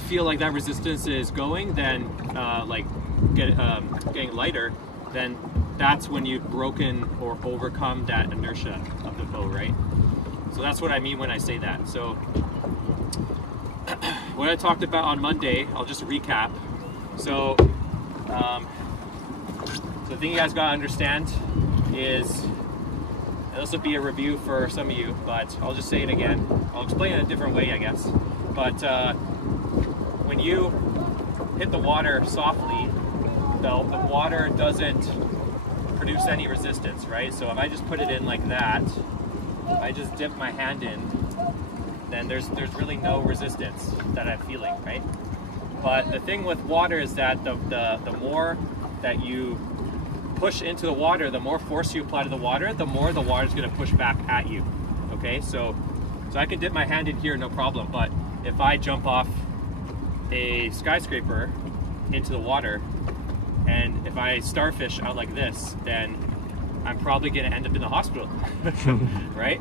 feel like that resistance is going, then getting lighter, then that's when you've broken or overcome that inertia of the boat, right? So that's what I mean when I say that. So what I talked about on Monday, I'll just recap. So the thing you guys gotta understand is, and this will be a review for some of you, but I'll just say it again. I'll explain it a different way, I guess. But when you hit the water softly, the water doesn't produce any resistance, right? So if I just put it in like that, if I just dip my hand in, then there's really no resistance that I'm feeling, right? But the thing with water is that the more that you push into the water, the more force you apply to the water, the more the water is going to push back at you. Okay, so I can dip my hand in here, no problem. But if I jump off a skyscraper into the water, and if I starfish out like this, then I'm probably going to end up in the hospital, right?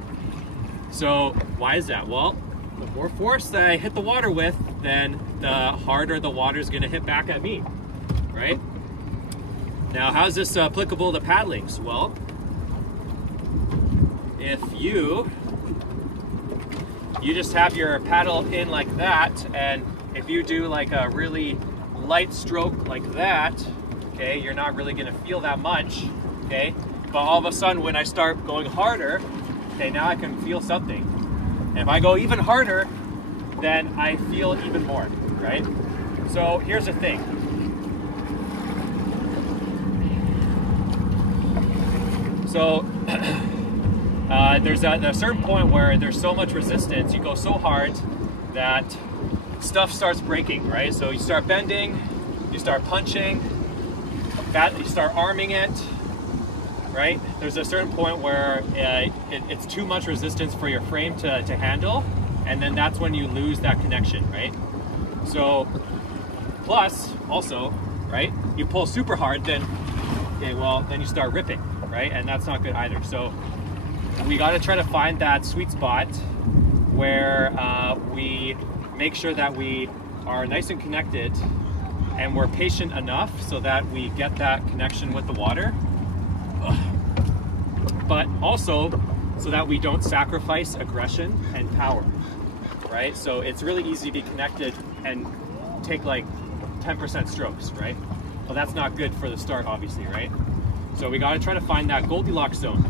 So why is that? Well, the more force that I hit the water with, then the harder the water is going to hit back at me, right? Now, how is this applicable to paddling? Well, if you just have your paddle in like that, and if you do like a really light stroke like that, okay, you're not really going to feel that much, okay? But all of a sudden, when I start going harder, okay, now I can feel something. And if I go even harder, then I feel even more, right? So here's the thing. So there's a certain point where there's so much resistance, you go so hard that stuff starts breaking, right? So you start bending, you start punching, you start arming it, right? There's a certain point where it's too much resistance for your frame to handle, and then that's when you lose that connection, right? So, plus, also, right, you pull super hard, then, okay, well, then you start ripping, right? And that's not good either. So we got to try to find that sweet spot where we make sure that we are nice and connected, and we're patient enough so that we get that connection with the water, but also so that we don't sacrifice aggression and power, right? So it's really easy to be connected and take like 10% strokes, right? Well, that's not good for the start, obviously, right? So we got to try to find that Goldilocks zone,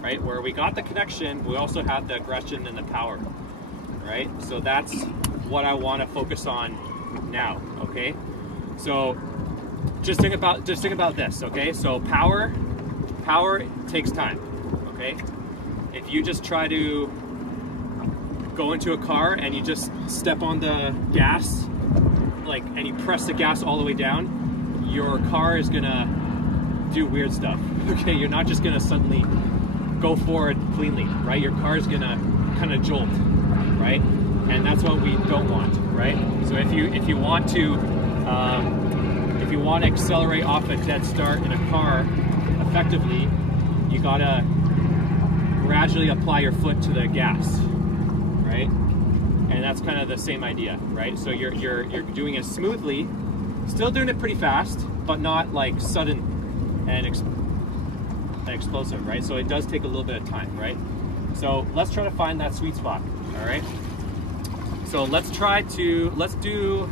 right? Where we got the connection, we also have the aggression and the power, right? So that's what I want to focus on now, okay? So just think about this, okay? So power takes time, okay? If you just try to go into a car and you just step on the gas, and you press the gas all the way down, your car is gonna do weird stuff, okay? You're not just gonna suddenly go forward cleanly, right? Your car is gonna kind of jolt, right? And that's what we don't want, right? So if you want to accelerate off a dead start in a car effectively, you gotta gradually apply your foot to the gas, right? And that's kind of the same idea, right? So you're doing it smoothly, still doing it pretty fast, but not like sudden and explosive, right? So it does take a little bit of time, right? So let's try to find that sweet spot, all right? So let's do